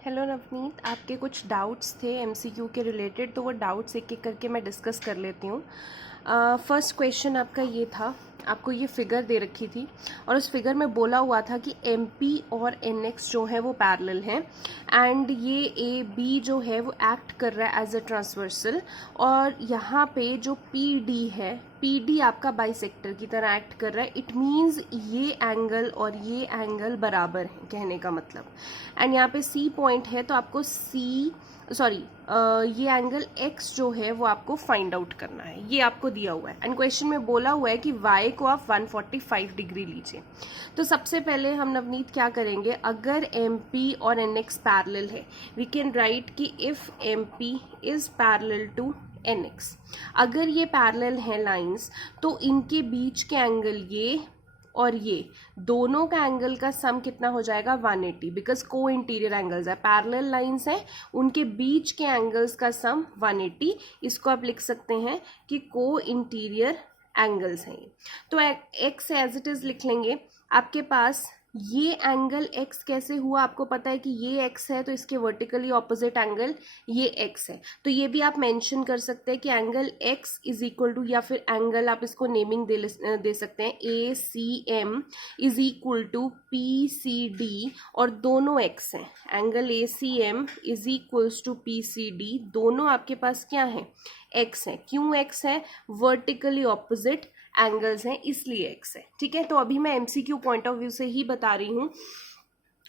Hello Navneet, आपके कुछ doubts थे एमसीक्यू के रिलेटेड, तो वो डाउट्स एक एक करके मैं डिस्कस कर लेती हूँ। फर्स्ट क्वेश्चन आपका ये था, आपको ये फिगर दे रखी थी और उस फिगर में बोला हुआ था कि एमपी और एनएक्स जो है वो पैरेलल हैं एंड ये ए बी जो है वो एक्ट कर रहा है एज अ ट्रांसवर्सल, और यहाँ पे जो पीडी है, पीडी आपका बाइसेक्टर की तरह एक्ट कर रहा है। इट मीन्स ये एंगल और ये एंगल बराबर हैं, कहने का मतलब। एंड यहाँ पे सी पॉइंट है, तो आपको ये एंगल एक्स जो है वो आपको फाइंड आउट करना है, ये आपको दिया हुआ है। एंड क्वेश्चन में बोला हुआ है कि वाई को आप 145 डिग्री लीजिए। तो सबसे पहले हम नवनीत क्या करेंगे, अगर एम पी और एन एक्स पैरेलल है, वी कैन राइट कि if M P is parallel to N X. अगर ये पैरेलल है लाइंस, तो इनके बीच के एंगल ये और ये दोनों का एंगल का सम कितना हो जाएगा, 180, बिकॉज को इंटीरियर एंगल्स है, पैरेलल लाइंस है, उनके बीच के एंगल्स का सम 180। इसको आप लिख सकते हैं कि को इंटीरियर एंगल्स हैं। तो एक्स एज इट इज लिख लेंगे। आपके पास ये एंगल x कैसे हुआ, आपको पता है कि ये x है तो इसके वर्टिकली ऑपोजिट एंगल ये x है, तो ये भी आप मेंशन कर सकते हैं कि angle x is equal to, या फिर एंगल आप इसको नेमिंग दे सकते हैं, A C M is equal to P C D, और दोनों x हैं। Angle A C M is equals to P C D, दोनों आपके पास क्या है, x है। क्यों x है, वर्टिकली ऑपोजिट एंगल्स हैं इसलिए x है। ठीक है, तो अभी मैं एमसीक्यू पॉइंट ऑफ व्यू से ही बता रही हूँ।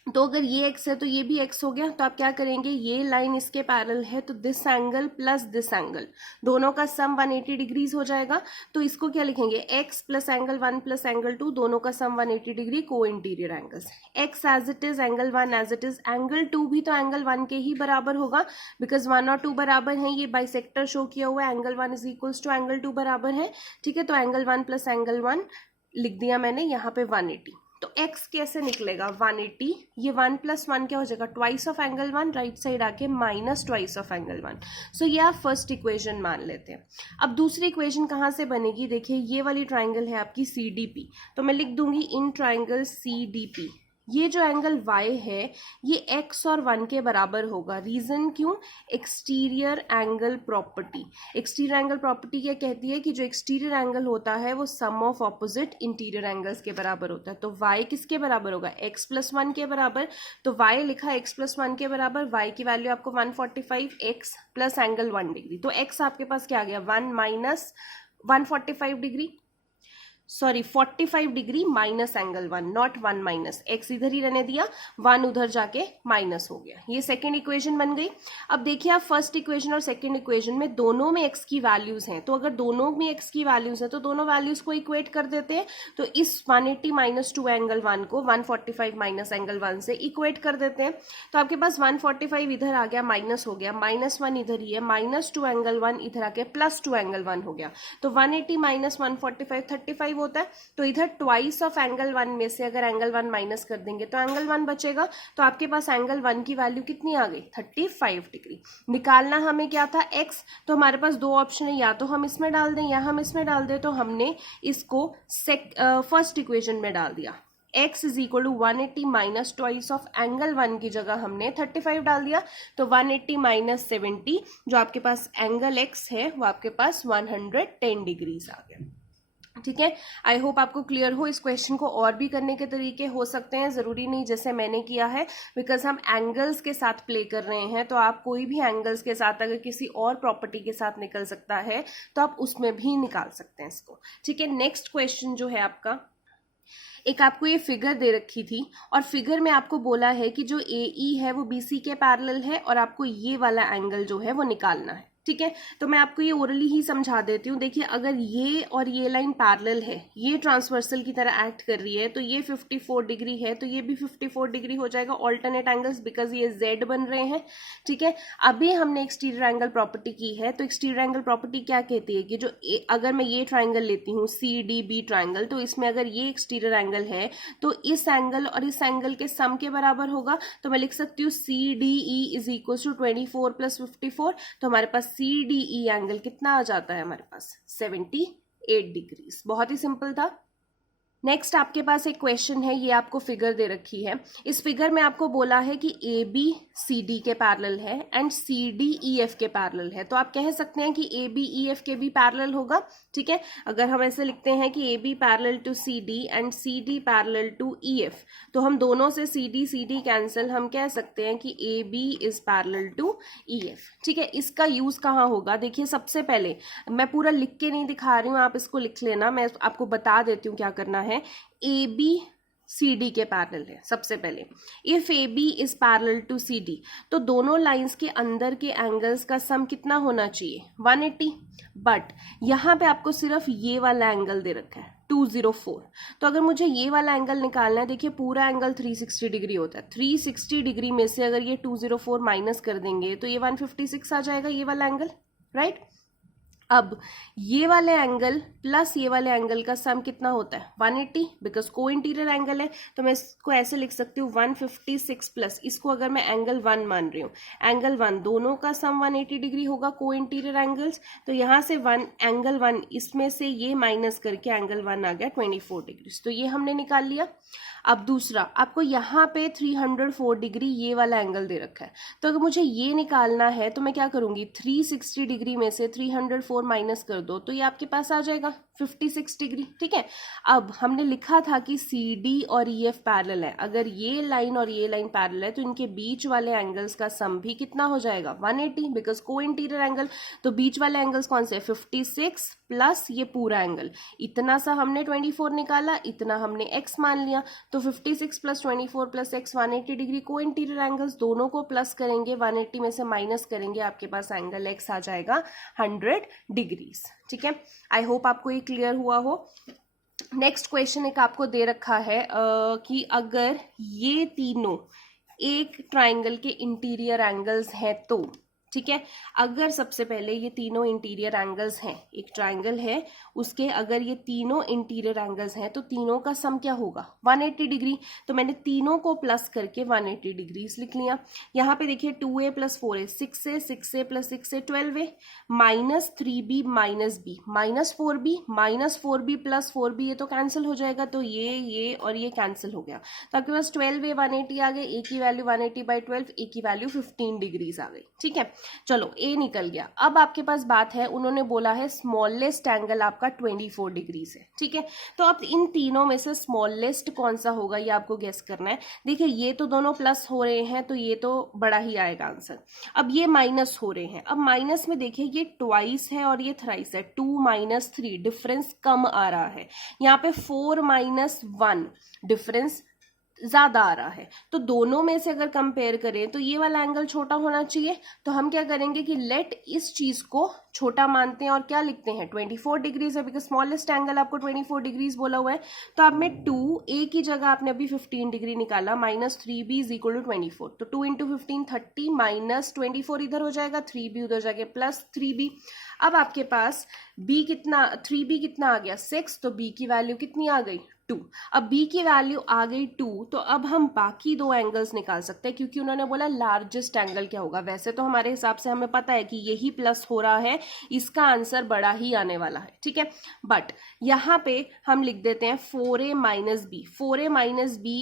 तो अगर ये x है तो ये भी x हो गया, तो आप क्या करेंगे, ये लाइन इसके पैरेलल है तो this angle plus this angle दोनों का सम 180 डिग्रीज हो जाएगा। तो इसको क्या लिखेंगे, x plus angle 1 plus angle 2 दोनों का sum 180 degree, co interior angles. x as it is, angle 1 as it is, angle 2 भी तो एंगल 1 के ही बराबर होगा, बिकॉज 1 और 2 बराबर हैं, ये बाइसेक्टर शो किया हुआ है, angle 1 is equals to angle 2 बराबर है। ठीक है, तो एंगल 1 प्लस एंगल 1 लिख दिया मैंने, यहाँ पे 180। तो x कैसे निकलेगा, 180, ये 1 प्लस 1 क्या हो जाएगा, twice of angle 1, right side आके माइनस ट्वाइस ऑफ एंगल 1। सो ये आप फर्स्ट इक्वेशन मान लेते हैं। अब दूसरी इक्वेशन कहाँ से बनेगी, देखिए ये वाली ट्राइंगल है आपकी सी डी पी, तो मैं लिख दूंगी in triangle C D P, ये जो एंगल y है ये x और 1 के बराबर होगा। रीजन क्यों, exterior angle property. Exterior angle property क्या कहती है कि जो एक्सटीरियर एंगल होता है वो सम ऑफ ऑपोजिट इंटीरियर एंगल्स के बराबर होता है। तो y किसके बराबर होगा, x प्लस 1 के बराबर। तो y लिखा x प्लस 1 के बराबर, y की वैल्यू आपको 145, x प्लस एंगल 1 डिग्री, तो x आपके पास क्या आ गया, 1 minus 145 degree, sorry 45 degree minus angle 1, not 1 minus, x इधर ही रहने दिया, 1 उधर जाके माइनस हो गया। ये सेकंड इक्वेशन बन गई। अब देखिए आप फर्स्ट इक्वेशन और सेकंड इक्वेशन में दोनों में x की वैल्यूज हैं, तो अगर दोनों में x की वैल्यूज हैं तो दोनों वैल्यूज को इक्वेट कर देते हैं। तो इस 180 माइनस 2 एंगल 1 को 145 माइनस एंगल 1 से इक्वेट कर देते हैं। तो आपके पास 145 इधर आ गया, माइनस हो गया, माइनस 1 इधर ही है, माइनस 2 एंगल 1 इधर आके प्लस 2 एंगल 1 हो गया। तो 180 माइनस 145 35 होता है। तो इधर ट्वाइस ऑफ एंगल 1 में से अगर एंगल 1 माइनस कर देंगे तो एंगल 1 बचेगा। तो आपके पास एंगल 1 की वैल्यू कितनी आ गई, 35 डिग्री। निकालना हमें क्या था, x, तो हमारे पास दो ऑप्शन है, या तो हम इसमें डाल दें या हम इसमें डाल दें। तो हमने इसको फर्स्ट इक्वेशन में डाल दिया, x is equal to 180 minus twice of angle 1 की जगह हमने 35 डाल दिया। तो 180 माइनस 70, जो आपके पास एंगल x है वो आपके पास 110 डिग्रीज आ गया। ठीक है, आई होप आपको क्लियर हो। इस क्वेश्चन को और भी करने के तरीके हो सकते हैं, जरूरी नहीं जैसे मैंने किया है, बिकॉज हम एंगल्स के साथ प्ले कर रहे हैं। तो आप कोई भी एंगल्स के साथ, अगर किसी और प्रॉपर्टी के साथ निकल सकता है तो आप उसमें भी निकाल सकते हैं इसको। ठीक है, नेक्स्ट क्वेश्चन जो है आपका, एक आपको ये फिगर दे रखी थी और फिगर में आपको बोला है कि जो AE है वो BC के पैरेलल है और आपको ये वाला एंगल जो है वो निकालना है। ठीक है, तो मैं आपको ये ओरली ही समझा देती हूँ। देखिए अगर ये और ये लाइन पैरेलल है, ये ट्रांसवर्सल की तरह एक्ट कर रही है, तो ये 54 डिग्री है, तो ये भी 54 डिग्री हो जाएगा, ऑल्टरनेट एंगल्स, बिकॉज ये Z बन रहे हैं। ठीक है, अभी हमने एक्सटीरियर एंगल प्रॉपर्टी की है, तो एक्सटीरियर एंगल प्रॉपर्टी क्या कहती है कि जो अगर मैं ये ट्राइंगल लेती हूँ CDB ट्राइंगल, तो इसमें अगर ये एक्सटीरियर एंगल है तो इस एंगल और इस एंगल के सम के बराबर होगा। तो मैं लिख सकती हूँ CDE is equal to 24 plus 54, तो हमारे पास CDE एंगल कितना आ जाता है हमारे पास, 78 डिग्रीज। बहुत ही सिंपल था। नेक्स्ट आपके पास एक क्वेश्चन है, ये आपको फिगर दे रखी है। इस फिगर में आपको बोला है कि ए बी सी डी के पैरेलल है and C D E F के पैरेलल है। तो आप कह सकते हैं कि ए बी ई एफ के भी पैरेलल होगा, ठीक है। अगर हम ऐसे लिखते हैं कि A B parallel to C D and C D parallel to E F, तो हम दोनों से सी डी कैंसिल, हम कह सकते हैं कि A B is parallel to E F, ठीक है। इसका यूज कहाँ होगा? देखिए, सबसे पहले मैं पूरा लिख के नहीं दिखा रही हूँ, आप इसको लिख लेना, मैं आपको बता देती हूँ क्या करना है। ए बी सी डी के पैरेलल है। सबसे पहले if A B is parallel to C D, तो दोनों लाइंस के अंदर के एंगल्स का सम कितना होना चाहिए? 180। बट यहां पे आपको सिर्फ ये वाला एंगल दे रखा है 204। तो अगर मुझे ये वाला एंगल निकालना है, देखिए पूरा एंगल 360 डिग्री होता है। 360 डिग्री में से अगर ये 204 माइनस कर देंगे तो ये 156 आ जाएगा, ये वाला एंगल, राइट। अब ये वाले एंगल प्लस ये वाले एंगल का सम कितना होता है? 180, बिकॉज को इंटीरियर एंगल है, तो मैं इसको ऐसे लिख सकती हूँ 156 प्लस, इसको अगर मैं एंगल 1 मान रही हूँ, एंगल 1, दोनों का सम 180 डिग्री होगा, को इंटीरियर एंगल्स। तो यहाँ से एंगल 1, इसमें से ये माइनस करके एंगल 1 आ गया 24 डिग्री, तो ये हमने निकाल लिया। अब दूसरा, आपको यहाँ पे 304 डिग्री ये वाला एंगल दे रखा है, तो अगर मुझे ये निकालना है तो मैं क्या करूंगी? 360 डिग्री में से 304 माइनस कर दो, तो ये आपके पास आ जाएगा 56 डिग्री, ठीक है। अब हमने लिखा था कि सी डी और ई एफ पैरेलल है, अगर ये लाइन और ये लाइन पैरेलल है तो इनके बीच वाले एंगल्स का सम भी कितना हो जाएगा? 180, बिकॉज को इंटीरियर एंगल। तो बीच वाले एंगल्स कौन से? 56 प्लस ये पूरा एंगल, इतना सा हमने 24 निकाला, इतना हमने x मान लिया, तो 56 plus 24 plus x 180 degree. Co interior angles दोनों को प्लस करेंगे, 180 में से माइनस करेंगे, आपके पास एंगल x आ जाएगा 100 डिग्रीज, ठीक है। आई होप आपको ये क्लियर हुआ हो। नेक्स्ट क्वेश्चन एक आपको दे रखा है कि अगर ये तीनों एक ट्राइंगल के इंटीरियर एंगल्स हैं तो, ठीक है। अगर सबसे पहले ये तीनों इंटीरियर एंगल्स हैं, एक ट्राइंगल है उसके अगर ये तीनों इंटीरियर एंगल्स हैं तो तीनों का सम क्या होगा? 180 डिग्री। तो मैंने तीनों को प्लस करके 180 डिग्रीज लिख लिया। यहाँ पे देखिए 2a plus 4a 6a, 6a plus 6a 12a, minus 3b minus b minus 4b plus 4b, ये तो कैंसिल हो जाएगा, तो ये और ये कैंसिल हो गया, तो आपके पास 12a 180 आ गए, a की वैल्यू 180/12, a की वैल्यू 15 डिग्रीज आ गई, ठीक है। चलो ए निकल गया। अब आपके पास बात है, उन्होंने बोला है स्मॉलेस्ट एंगल आपका 24 डिग्री है, ठीक है। तो अब इन तीनों में से स्मॉलेस्ट कौन सा होगा ये आपको गेस करना है। देखिए ये तो दोनों प्लस हो रहे हैं तो ये तो बड़ा ही आएगा आंसर। अब ये माइनस हो रहे हैं, अब माइनस में देखिए ये ट्वाइस है और ये थ्राइस है, 2 - 3, डिफरेंस कम आ रहा है। यहाँ पे 4 - 1 डिफरेंस ज्यादा आ रहा है, तो दोनों में से अगर कंपेयर करें तो ये वाला एंगल छोटा होना चाहिए। तो हम क्या करेंगे कि लेट इस चीज को छोटा मानते हैं और क्या लिखते हैं? 24 डिग्रीज है, बिकॉज स्मॉलेस्ट एंगल आपको 24 डिग्रीज बोला हुआ है। तो आप में 2a की जगह आपने अभी 15 डिग्री निकाला, -3b इज इक्वल टू 24, तो 2 × 15 30, माइनस 24 इधर हो जाएगा, 3b उधर जाके प्लस 3b। अब आपके पास b कितना, 3b कितना आ गया 6, तो b की वैल्यू कितनी आ गई 2। अब b की वैल्यू आ गई 2, तो अब हम बाकी दो एंगल्स निकाल सकते हैं, क्योंकि उन्होंने बोला लार्जेस्ट एंगल क्या होगा। वैसे तो हमारे हिसाब से हमें पता है कि यही प्लस हो रहा है, इसका आंसर बड़ा ही आने वाला है, ठीक है। बट यहाँ पे हम लिख देते हैं 4a - b। 4a - b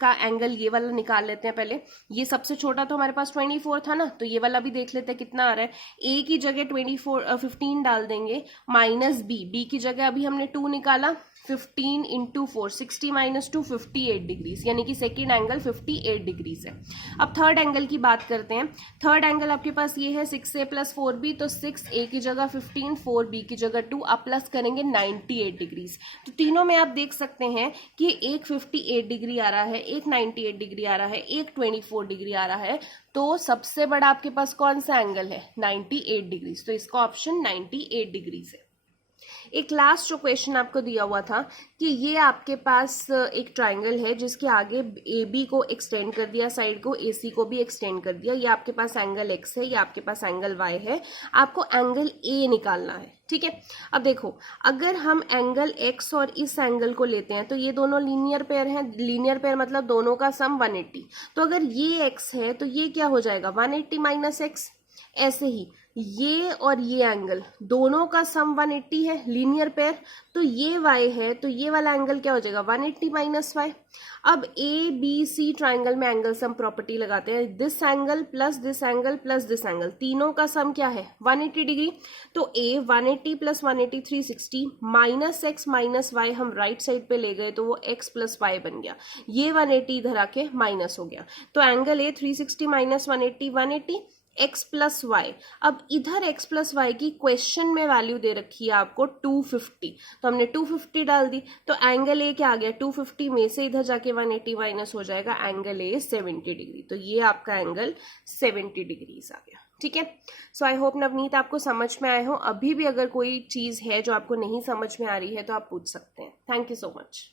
का एंगल ये वाला निकाल लेते हैं पहले। ये सबसे छोटा तो हमारे पास 24 था ना, तो ये वाला भी देख लेते हैं कितना आ रहा है। a की जगह 15 डाल देंगे, माइनस b की जगह अभी हमने 2 निकाला, 15 × 4 60 - 2 58 डिग्रीज, यानी कि सेकेंड एंगल 58 डिग्रीज है। अब थर्ड एंगल की बात करते हैं। थर्ड एंगल आपके पास ये है 6a + 4b, तो 6a की जगह 15, 4b की जगह 2, आप प्लस करेंगे 98 डिग्रीज। तो तीनों में आप देख सकते हैं कि एक 58 डिग्री आ रहा है, एक 98 डिग्री आ रहा है, एक 24 डिग्री आ रहा है। तो सबसे बड़ा आपके पास कौन सा एंगल है? 98 डिग्रीज। तो इसका ऑप्शन 98 डिग्रीज है। एक लास्ट जो क्वेश्चन आपको दिया हुआ था कि ये आपके पास एक ट्राइंगल है जिसके आगे ए बी को एक्सटेंड कर दिया, साइड को ए सी को भी एक्सटेंड कर दिया। ये आपके पास एंगल एक्स है, ये आपके पास एंगल वाई है, आपको एंगल ए निकालना है, ठीक है। अब देखो, अगर हम एंगल एक्स और इस एंगल को लेते हैं तो ये दोनों लीनियर पेयर हैं। लीनियर पेयर मतलब दोनों का सम 180। तो अगर ये एक्स है तो ये क्या हो जाएगा 180 - x, ऐसे ही ये और ये एंगल दोनों का सम 180 है, लीनियर पेयर, तो ये y है, तो ये वाला एंगल क्या हो जाएगा 180 माइनस y। अब ए बी सी ट्राइंगल में एंगल सम प्रॉपर्टी लगाते हैं, this angle plus this angle plus this angle, तीनों का सम क्या है 180 डिग्री। तो a 180 plus 180 360 minus X minus Y हम राइट साइड पे ले गए तो वो x प्लस वाई बन गया, ये 180 इधर आके माइनस हो गया, तो angle A 360 minus 180 180 x plus Y. अब इधर x प्लस वाई की क्वेश्चन में वैल्यू दे रखी है आपको 250, तो हमने 250 डाल दी, तो एंगल ए क्या आ गया 250 में से इधर जाके 180 माइनस हो जाएगा, एंगल ए 70 डिग्री, तो ये आपका एंगल 70 डिग्रीज आ गया। ठीक है, सो आई होप नवनीत आपको समझ में आए हो। अभी भी अगर कोई चीज है जो आपको नहीं समझ में आ रही है तो आप पूछ सकते हैं। Thank you so much.